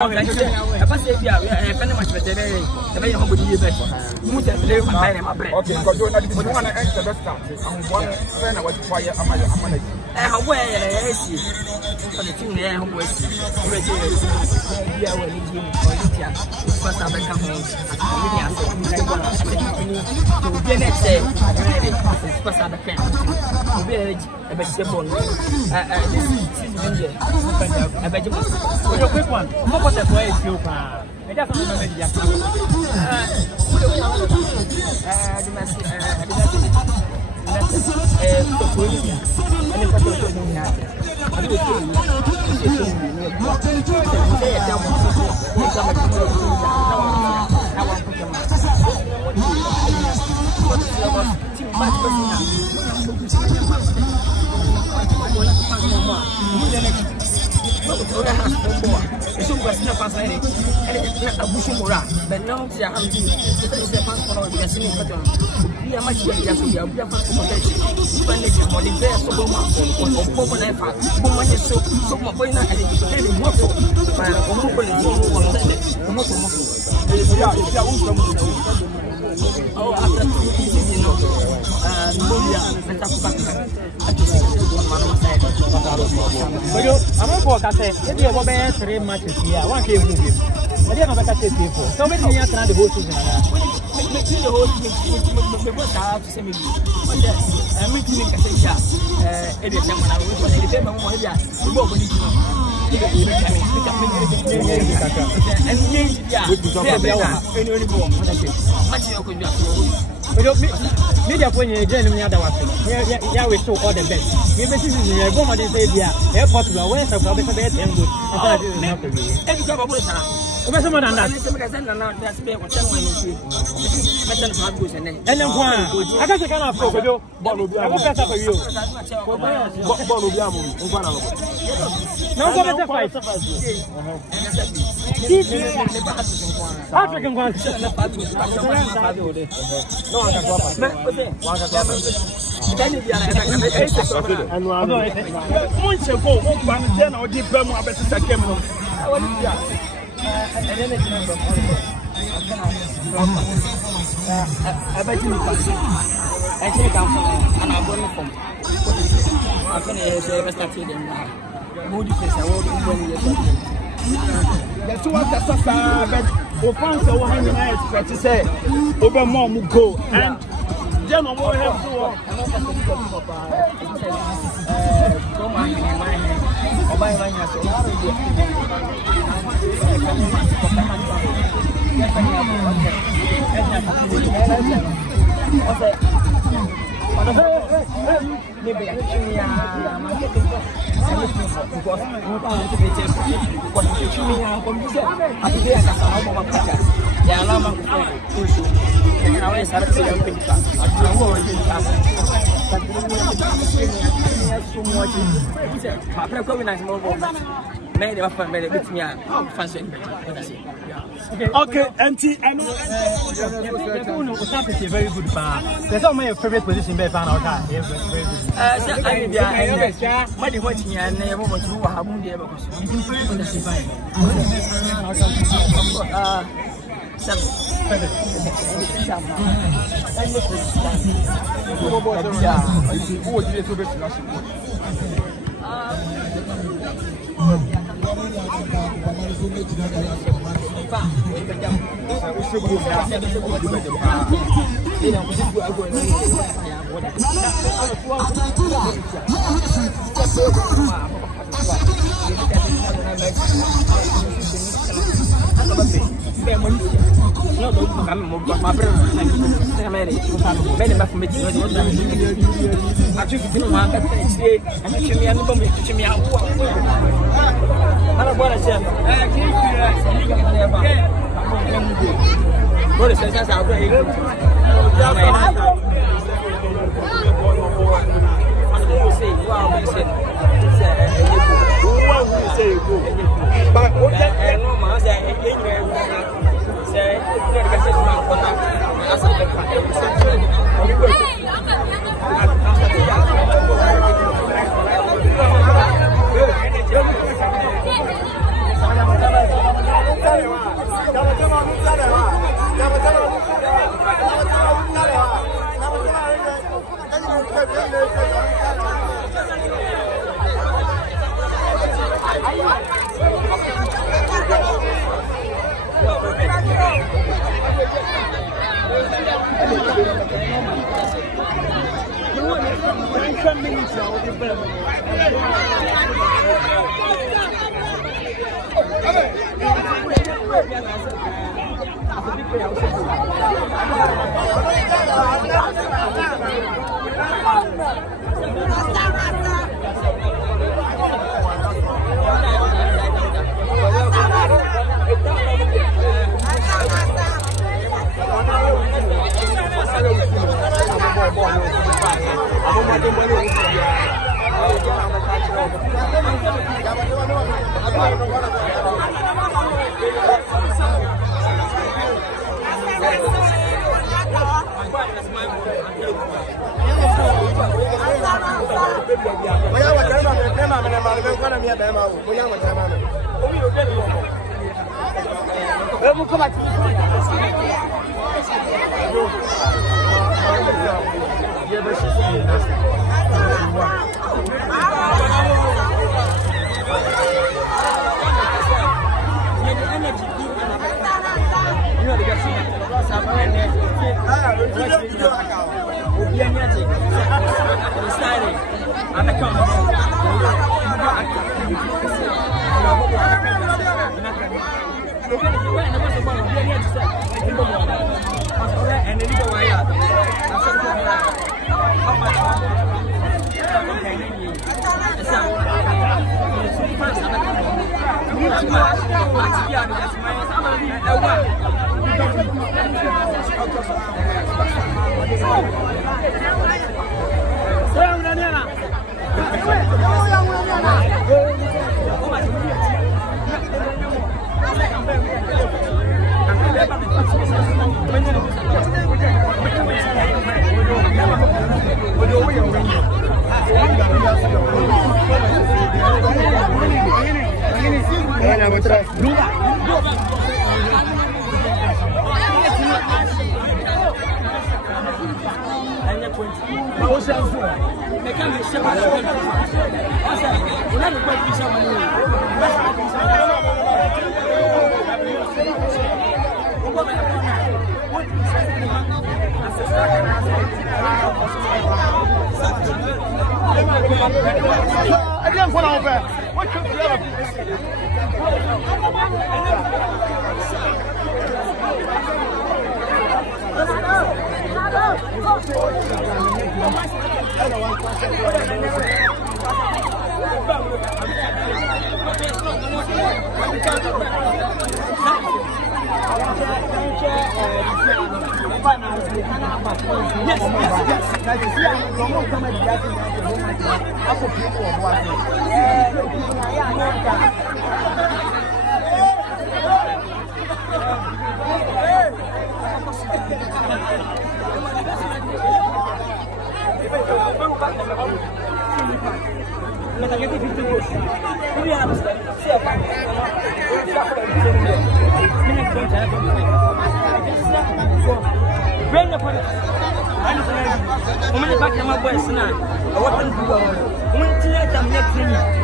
Okay, because you What the way is you? I just remember so was not fascinating. And a bush mora, but now they are having the fans for the Yasin pattern. We are much better as we are fast protection. When they are more there, so woman and fat, woman is so much boy and any waffle. My oh, after 2 pieces, you know, I'm not for Cassette. If you have 3 matches here, one came with him. I didn't have a Cassette people. So many years now the whole season. The whole season, I'm meeting Cassette. Every time when I was on the table, we both need to know. And media when you join me, yeah, we show all the best. We basically are going to say, yeah, airport, where some of the best and good. And someone on that. And then one, I got a kind of photo. I will pass up for you. No, fight. African one. Moody face, I won't the 2 hours but once a 100 minutes to say, over mom go and then I will have to walk. Go my hand, or buy my okay, empty. I know. Very good. There's all my favorite position. Very good. Back to my boys now. I want to do.